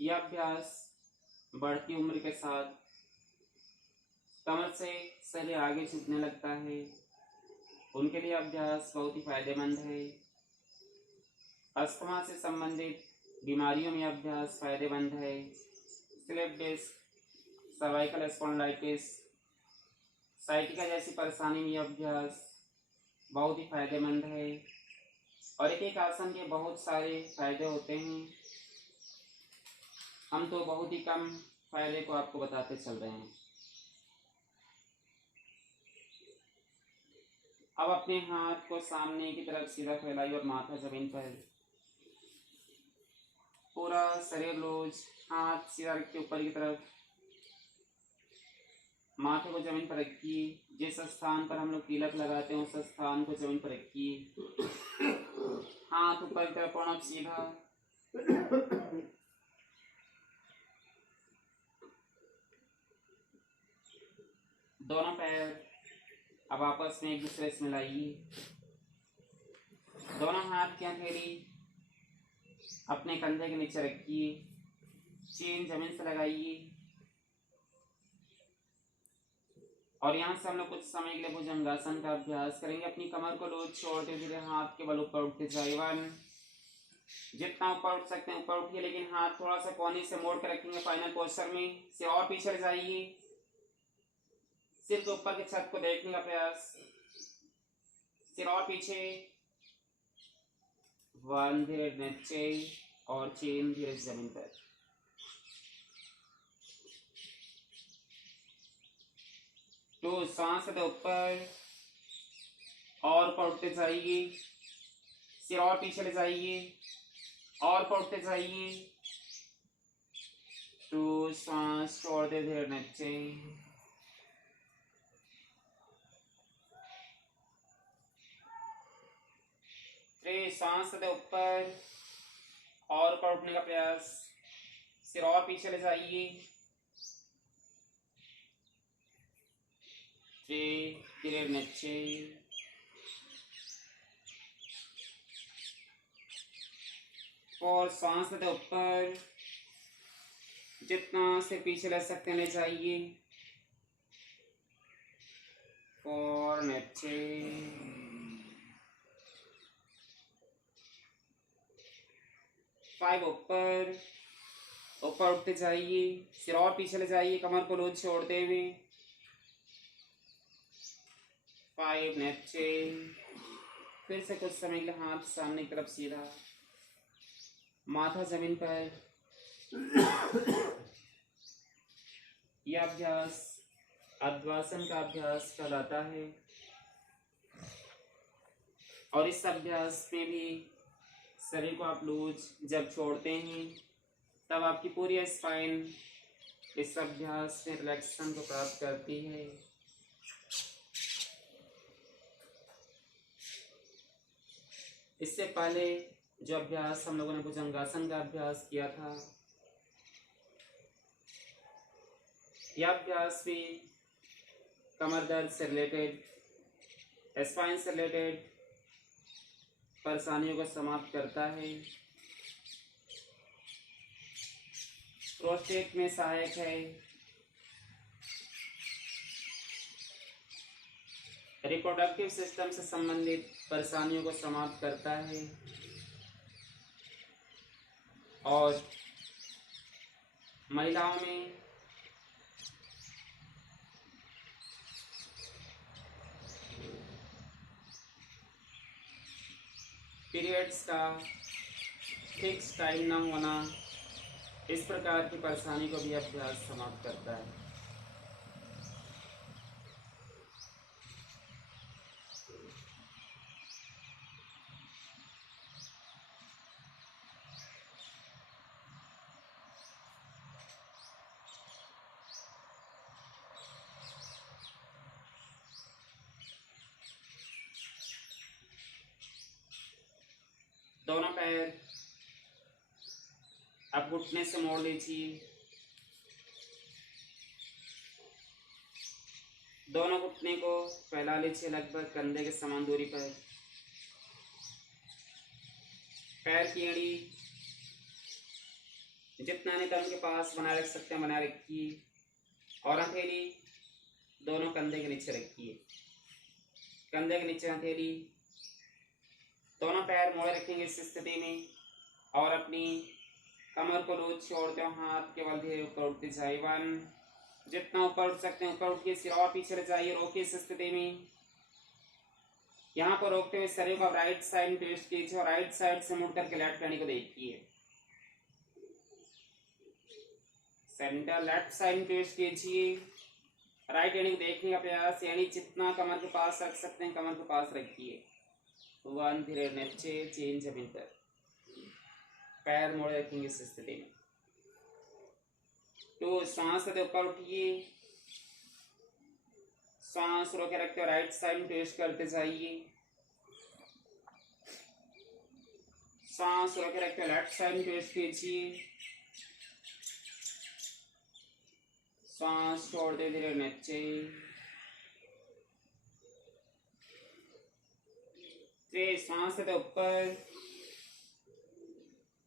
यह अभ्यास बढ़ती उम्र के साथ कमर से शरीर आगे झुकने लगता है, उनके लिए अभ्यास बहुत ही फायदेमंद है। अस्थमा से संबंधित बीमारियों में अभ्यास फायदेमंद है। Slip disc, cervical spondylitis, sciatica जैसी परेशानी में यह अभ्यास बहुत ही फायदेमंद है और एक एक आसन के बहुत सारे फायदे होते हैं। हम तो बहुत ही कम फायदे को आपको बताते चल रहे हैं। अब अपने हाथ को सामने की तरफ सीधा फैलाइए और माथा जमीन पर, पूरा शरीर लूज, हाथ सीधा रखिए ऊपर की तरफ, माथे को जमीन पर रखिए। जिस स्थान पर हम लोग तिलक लगाते हैं उस स्थान को जमीन पर रखिए। हाथ ऊपर की तरफ, प्रणव सीधा। दोनों पैर अब आपस में एक दूसरे से मिलाइए। दोनों हाथ की हथेली अपने कंधे के नीचे रखिए, चेन जमीन से लगाइए और यहाँ से हम लोग कुछ समय के लिए भुजंगासन का अभ्यास करेंगे। अपनी कमर को लूज छोड़ते धीरे हाथ के बल ऊपर उठते जाइए। 1, जितना ऊपर उठ सकते हैं ऊपर उठिए, लेकिन हाथ थोड़ा सा कोने से मोड़ कर रखेंगे फाइनल पोस्चर में। सिर और पीछे जाइए, सिर के ऊपर की छत को देखने का प्रयास, सिर और पीछे। 1, धीरे नीचे और चेन धीरे जमीन पर। 2, सांस लेते ऊपर और ऊपर उठते जाइए, सिर और पीछे ले जाइए और ऊपर उठते जाइए। 2, सांस छोड़ते धीरे नीचे। 3, सांस लेते ऊपर और ऊपर उठने का प्रयास, सिर और पीछे ले जाइए। 3, धीरे नीचे। 4, सांस लेते ऊपर, जितना से पीछे ले सकते हैं ले जाइए। 4, नीचे। 5, ऊपर ऊपर उठते जाइए, सिर और पीछे ले जाइए कमर को लूज छोड़ते हुए। 5, नीचे। फिर से कुछ समय के लिए हाथ सामने की तरफ सीधा, माथा जमीन पर। यह अभ्यास अद्वासन का अभ्यास कहलाता है और इस अभ्यास में भी शरीर को आप लूज जब छोड़ते हैं तब आपकी पूरी स्पाइन इस अभ्यास में रिलैक्सेशन को प्राप्त करती है। इससे पहले जो अभ्यास हम लोगों ने भुजंगासन का अभ्यास किया था, यह अभ्यास भी कमर दर्द से रिलेटेड, स्पाइन से रिलेटेड परेशानियों को समाप्त करता है। प्रोस्टेट में सहायक है, रिप्रोडक्टिव सिस्टम से संबंधित परेशानियों को समाप्त करता है और महिलाओं में पीरियड्स का फिक्स टाइम न होना, इस प्रकार की परेशानी को भी अभ्यास समाप्त करता है। दोनों पैर अब घुटने से मोड़ लीजिए। दोनों घुटने को फैला लीजिए लगभग कंधे के समान दूरी पर। पैर की एड़ी जितना नितंब के पास बनाए रख सकते हैं बनाए रखिए और हथेली दोनों कंधे के नीचे रखिए। कंधे के नीचे हथेली, दोनों पैर मोड़े रखेंगे इस स्थिति में और अपनी कमर को लूज छोड़ते हो, हाथ केवल धीरे ऊपर उठते जाइए। 1, जितना ऊपर उठ सकते हैं ऊपर उठिए, सिर और पीछे ले जाइए। रोकिए इस स्थिति में। यहाँ पर रोकते हुए शरीर को राइट साइड ट्विस्ट कीजिए और राइट साइड से मुड़ करके लेफ्ट एंड को देखिए। सेंटर लेफ्ट साइड ट्विस्ट कीजिए, राइट एंड को देखने का प्रयास, यानी जितना कमर के पास रख सकते हैं कमर के पास रखिए। 1, धीरे नीचे, चेंज जमीन पर, पैर मोड़े रखेंगे इस स्थिति में। 2, सांस लेते ऊपर उठिए, सांस रोके रखते हो, राइट साइड ट्विस्ट करते जाइए। सांस रोके रखते हो, लेफ्ट साइड ट्विस्ट कीजिए। सांस छोड़ते धीरे नीचे। 3, सांस लेते ऊपर,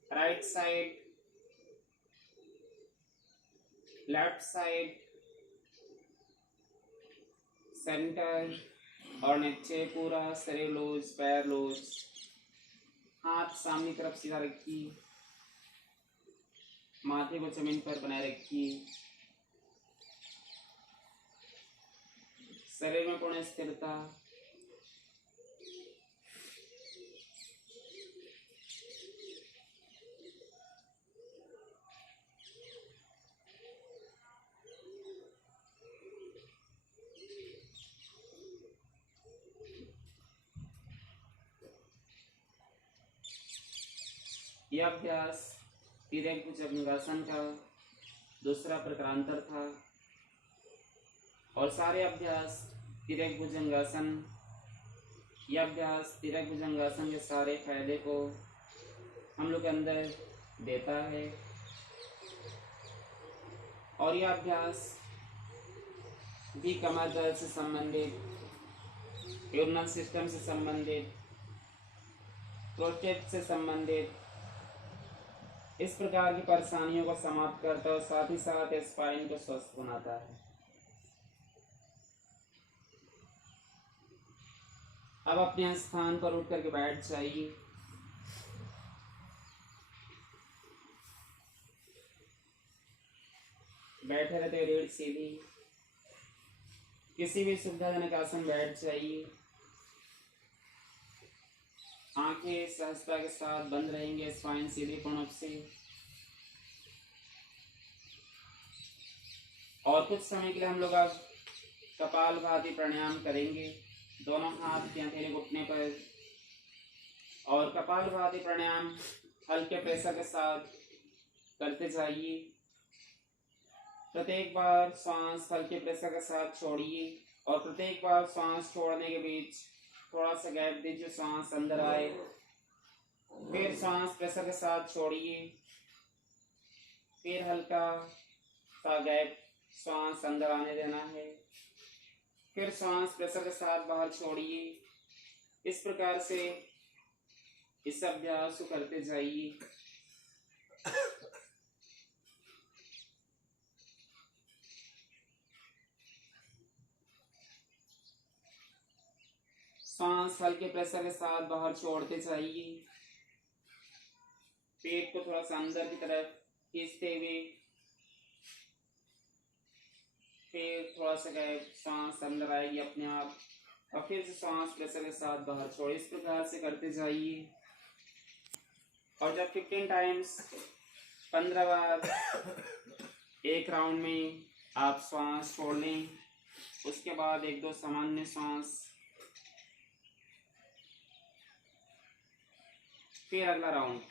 right side, left side, centre और नीचे पूरा शरीर लूज, पैर लूज, हाथ सामने तरफ सीधा रखिए, माथे को जमीन पर बनाए रखिए। शरीर में पूर्ण स्थिरता। यह अभ्यास तिर्यक भुजंगासन का दूसरा प्रकारांतर था और सारे अभ्यास तिर्यक भुजंगासन, यह अभ्यास तिर्यक भुजंगासन के सारे फायदे को हम लोग के अंदर देता है। और यह अभ्यास भी कमर दर्द से संबंधित, यूरिनल सिस्टम से संबंधित, प्रोस्टेट से संबंधित इस प्रकार की परेशानियों को समाप्त करता है और साथ ही साथ स्पाइन को स्वस्थ बनाता है। अब अपने स्थान पर उठ करके बैठ जाइए। बैठे रहते हुए रीढ़ सीधी, किसी भी सुविधाजनक आसन बैठ जाइए। आंखें सहजता के साथ बंद रहेंगे, स्पाइन सीधी पूर्ण रूप से। और कुछ समय के लिए हम लोग अब कपालभाति प्राणायाम करेंगे, दोनों हाथ या हथेली घुटने पर। और कपालभाति प्राणायाम हल्के प्रेशर के साथ करते जाइए। प्रत्येक बार सांस हल्के प्रेशर के साथ छोड़िए और प्रत्येक बार सांस छोड़ने के बीच थोड़ा सा गैप दीजिए, सांस अंदर आए, फिर सांस प्रेशर के साथ छोड़िए, फिर हल्का सा गैप, सांस अंदर आने देना है, फिर सांस प्रेशर के साथ बाहर छोड़िए। इस प्रकार से इस अभ्यास को करते जाइए। सांस हल्के प्रेशर के साथ बाहर छोड़ते जाइए। पेट को थोड़ा सा अंदर की तरफ खींचते हुए, फिर थोड़ा सा गैप, सांस अंदर आएगी अपने आप और फिर से सांस प्रेशर के साथ बाहर छोड़े। इस प्रकार से करते जाइए। और जब 15 टाइम्स 15 बार एक राउंड में आप सांस छोड़ लें, उसके बाद 1-2 सामान्य सांस, फिर अगला राउंड।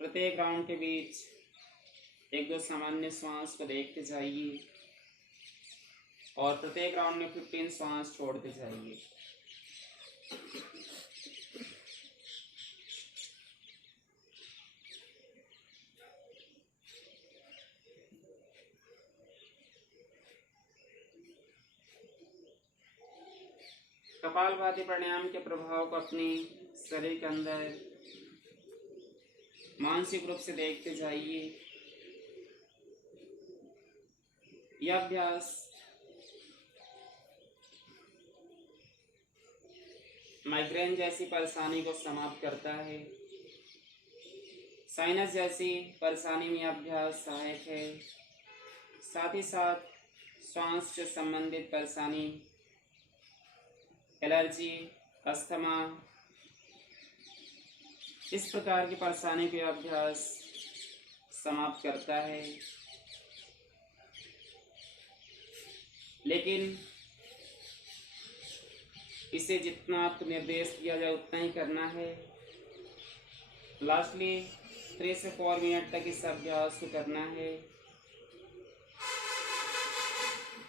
प्रत्येक राउंड के बीच 1-2 सामान्य श्वास को देखते जाइए और प्रत्येक राउंड में 15 श्वास छोड़ते जाइए। कपालभाति प्राणायाम के प्रभाव को अपने शरीर के अंदर मानसिक रूप से देखते जाइए। यह अभ्यास माइग्रेन जैसी परेशानी को समाप्त करता है। साइनस जैसी परेशानी में अभ्यास सहायक है। साथ ही साथ श्वास से संबंधित परेशानी, एलर्जी, अस्थमा, इस प्रकार की परेशानी के अभ्यास समाप्त करता है। लेकिन इसे जितना आपको निर्देश दिया जाए उतना ही करना है। लास्टली 3 से 4 मिनट तक इस अभ्यास को करना है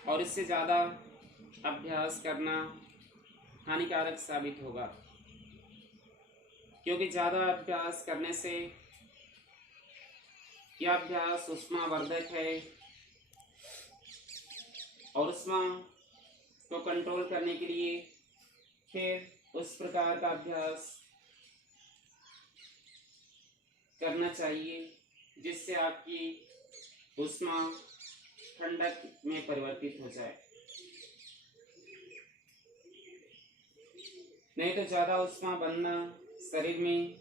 और इससे ज़्यादा अभ्यास करना हानिकारक साबित होगा, क्योंकि ज़्यादा अभ्यास करने से यह अभ्यास ऊष्मावर्धक है और ऊष्मा को कंट्रोल करने के लिए फिर उस प्रकार का अभ्यास करना चाहिए जिससे आपकी ऊष्मा ठंडक में परिवर्तित हो जाए। नहीं तो ज़्यादा ऊष्मा बनना शरीर में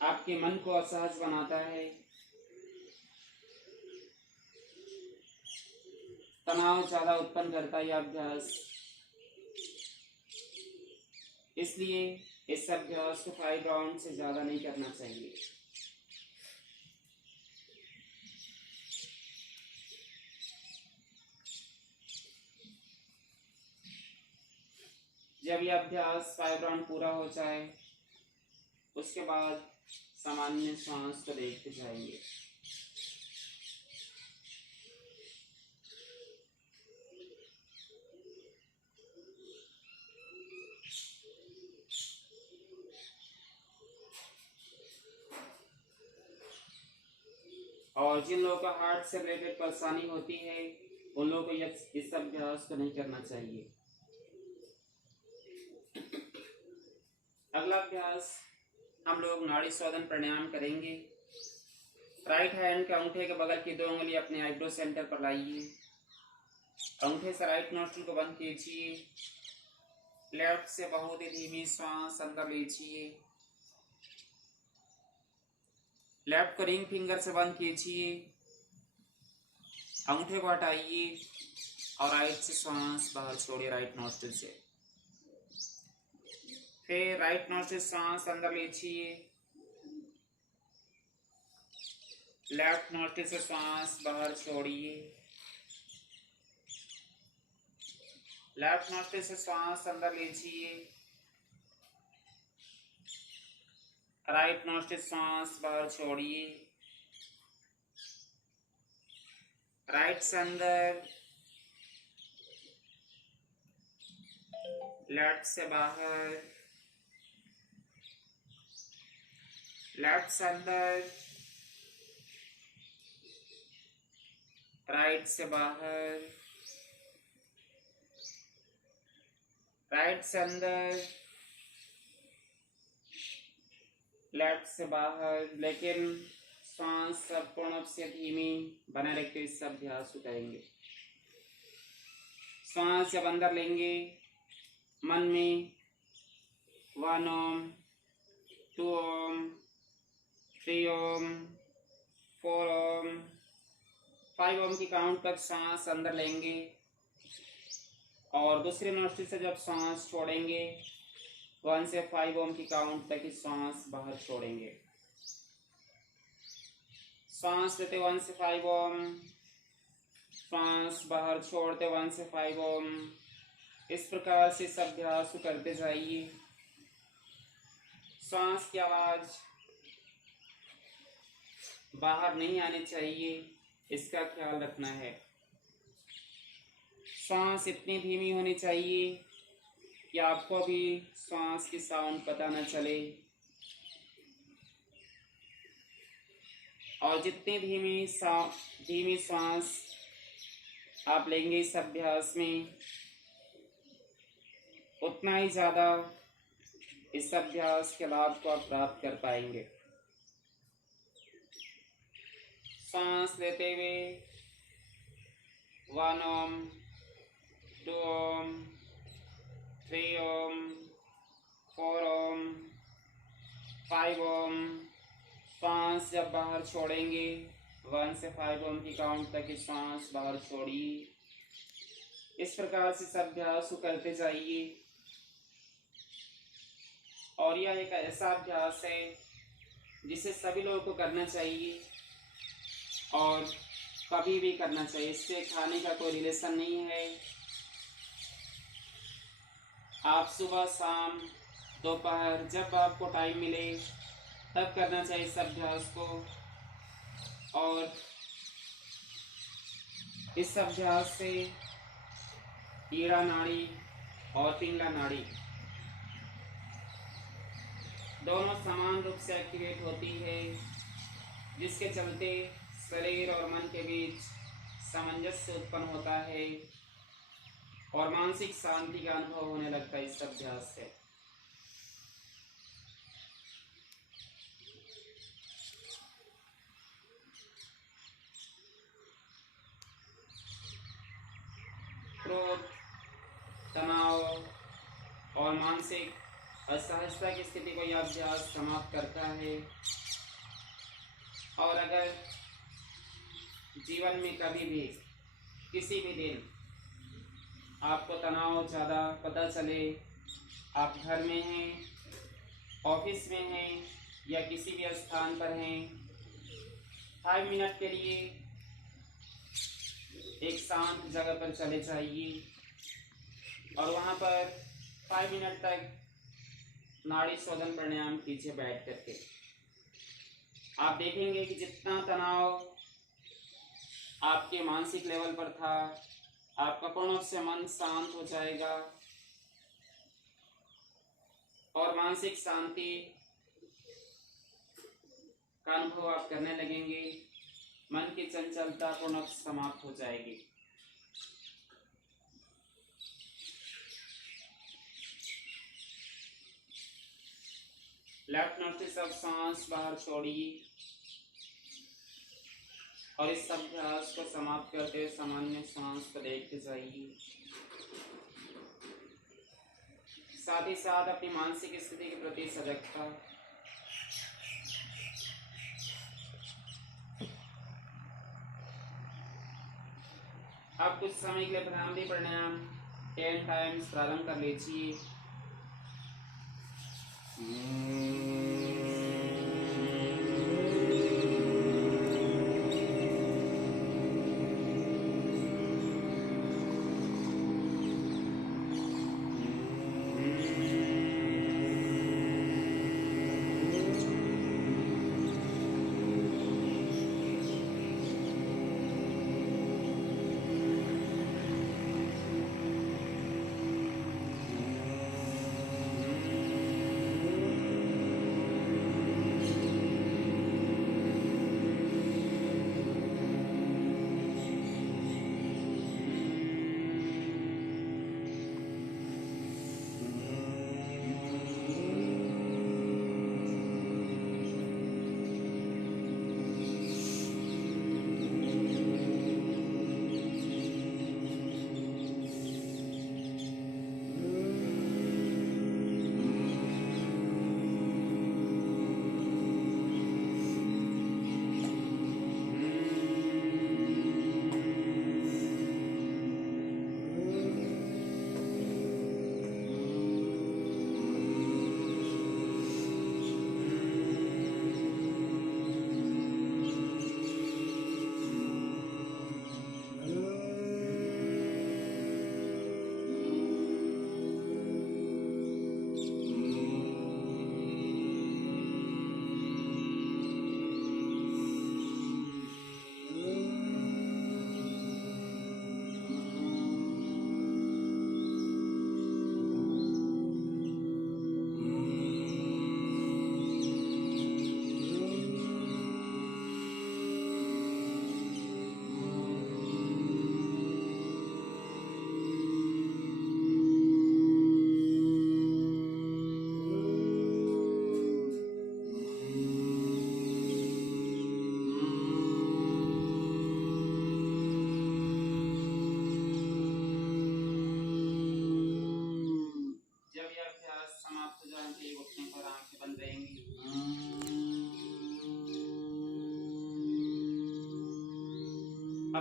आपके मन को असहज बनाता है, तनाव ज़्यादा उत्पन्न करता है यह अभ्यास। इसलिए इस अभ्यास को 5 राउंड से ज़्यादा नहीं करना चाहिए। जब यह अभ्यास 5 राउंड पूरा हो जाए उसके बाद सामान्य श्वास को देखते जाएंगे। और जिन लोगों का हार्ट से रिलेटेड परेशानी होती है उन लोगों को इस अभ्यास को नहीं करना चाहिए। अगला अभ्यास हम लोग नाड़ी शोधन प्राणायाम करेंगे। राइट हैंड के अंगूठे के बगल की 2 उंगली अपने आईब्रो सेंटर पर लाइए। अंगूठे से राइट नोस्ट्रिल को बंद कीजिए। लेफ्ट से बहुत ही धीमी सांस अंदर लीजिए। लेफ्ट को रिंग फिंगर से बंद कीजिए। अंगूठे को हटाइए और राइट से सांस बाहर छोड़िए राइट नोस्ट्रिल से। फिर राइट नोस्ट्रिल से सांस अंदर लीजिए। लेफ्ट नोस्ट्रिल से सांस बाहर छोड़िए। लेफ्ट नोस्ट्रिल से सांस अंदर लीजिए। राइट नोस्ट्रिल से सांस बाहर छोड़िए। राइट से अंदर, लेफ्ट से बाहर, लेफ्ट से अंदर, राइट से बाहर, राइट से अंदर, लेफ्ट से बाहर। लेकिन सांस संपूर्ण रूप से धीमी बनाए रखते इस अभ्यास को करेंगे। सांस जब अंदर लेंगे मन में 1 ओम, 2 ओम, 3 ओम, 4 ओम, 5 ओम की काउंट तक सांस अंदर लेंगे और दूसरे नोस्ट्रिल से जब सांस छोड़ेंगे 1 से 5 ओम की काउंट तक की सांस बाहर छोड़ेंगे। सांस लेते 1 से 5 ओम, सांस बाहर छोड़ते 1 से 5 ओम। इस प्रकार से इस अभ्यास को करते जाइए। सांस की आवाज बाहर नहीं आनी चाहिए, इसका ख्याल रखना है। सांस इतनी धीमी होनी चाहिए कि आपको भी सांस की साउंड पता न चले और जितनी धीमी सांस आप लेंगे इस अभ्यास में उतना ही ज़्यादा इस अभ्यास के लाभ को आप प्राप्त कर पाएंगे। सांस लेते हुए 1 ओम, 2 ओम, 3 ओम, 4 ओम, बाहर छोड़ेंगे 1 से 5 ओम की काउंट तक की सांस बाहर छोड़िए। इस प्रकार से इस अभ्यास को करते जाइए। और यह एक ऐसा अभ्यास है जिसे सभी लोगों को करना चाहिए और कभी भी करना चाहिए। इससे खाने का कोई रिलेशन नहीं है। आप सुबह शाम दोपहर जब आपको टाइम मिले तब करना चाहिए इस अभ्यास को। और इस अभ्यास से ईड़ा नाड़ी और पिंगला नाड़ी दोनों समान रूप से एक्टिवेट होती है, जिसके चलते शरीर और मन के बीच सामंजस्य उत्पन्न होता है और मानसिक शांति का अनुभव होने लगता है इस अभ्यास से। क्रोध, तनाव और मानसिक असहजता की स्थिति को यह अभ्यास समाप्त करता है। और अगर जीवन में कभी भी किसी भी दिन आपको तनाव ज़्यादा पता चले, आप घर में हैं, ऑफिस में हैं या किसी भी स्थान पर हैं, 5 मिनट के लिए एक शांत जगह पर चले जाइए और वहाँ पर 5 मिनट तक नाड़ी शोधन प्राणायाम कीजिए बैठ करके। आप देखेंगे कि जितना तनाव आपके मानसिक लेवल पर था, आपका पूर्ण रूप से मन शांत हो जाएगा और मानसिक शांति का अनुभव आप करने लगेंगे। मन की चंचलता पूर्ण रूप से समाप्त हो जाएगी। लेफ्ट नोज से सब सांस बाहर छोड़िए और इस अभ्यास को समाप्त करते हुए सामान्य सांस को देखते जाइए। साथ ही साथ अपनी मानसिक स्थिति के प्रति सजगता। अब कुछ समय के लिए भ्रामरी प्राणायाम 10 टाइम्स प्रारंभ कर लीजिए।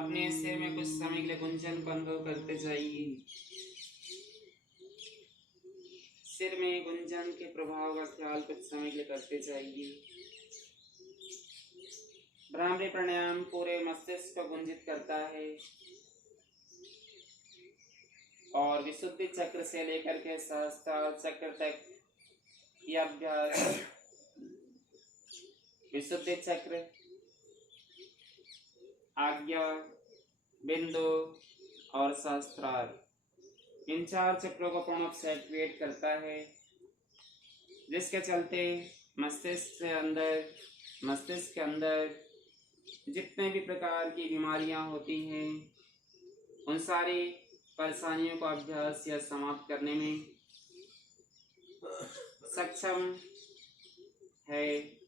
अपने सिर में कुछ समय के लिए गुंजन को अनुभव करते जाइए। सिर में गुंजन के प्रभाव का ख्याल कुछ समय के लिए करते जाइए। भ्रामरी प्राणायाम पूरे मस्तिष्क को गुंजित करता है और विशुद्धि चक्र से लेकर के सहस्त्रार चक्र तक यह अभ्यास विशुद्धि चक्र, आज्ञा, बिंदु और सहस्त्रार, इन 4 चक्रों को पूर्ण रूप से एक्टिवेट करता है, जिसके चलते मस्तिष्क के अंदर जितने भी प्रकार की बीमारियां होती हैं उन सारी परेशानियों को अभ्यास या समाप्त करने में सक्षम है।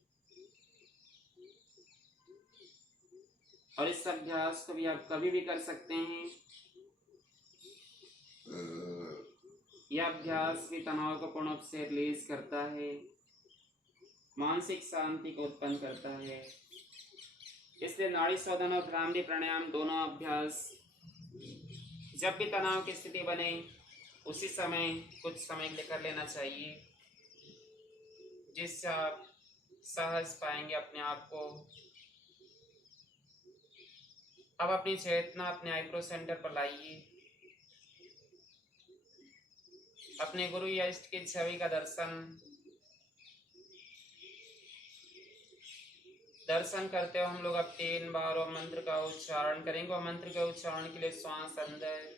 और इस अभ्यास को भी आप कभी भी कर सकते हैं। यह अभ्यास भी तनाव को पूर्ण रूप से रिलीज करता है, मानसिक शांति को उत्पन्न करता है। इसलिए नाड़ी शोधन और भ्रामरी प्राणायाम दोनों अभ्यास जब भी तनाव की स्थिति बने उसी समय कुछ समय के लिए कर लेना चाहिए, जिससे आप सहज पाएंगे अपने आप को। अब अपनी चेतना अपने आईब्रो सेंटर पर लाइए। अपने गुरु या इष्ट की छवि का दर्शन करते हो हम लोग अब 3 बार ओम मंत्र का उच्चारण करेंगे। ओम मंत्र के उच्चारण के लिए श्वास अंदर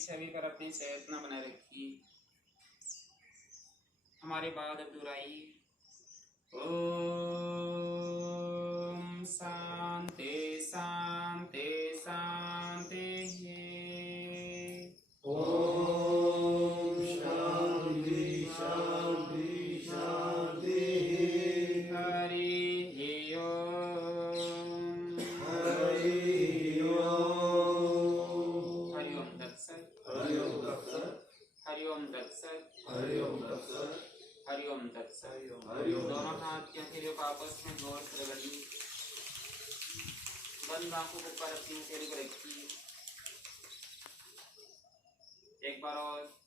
छवि पर अपनी चेतना बनाए रखिए। हमारे बाद अब दोहराइए। ओम शांति शांति शांति। ओम शांति शांति शांति। हरि ओम। हरि ओम। हरि ओम तत्सत। हरि ओम तत्सत। हरि ओम तत्सत। हरि ओम तत्सत। हरि ओम तत्सत। हरि ओम। दोनों हाथ के हथेलियों को आपस में जोड़ कर रगड़िए। बंद आंखों के ऊपर अपनी हथेली को रखिए। एक बार और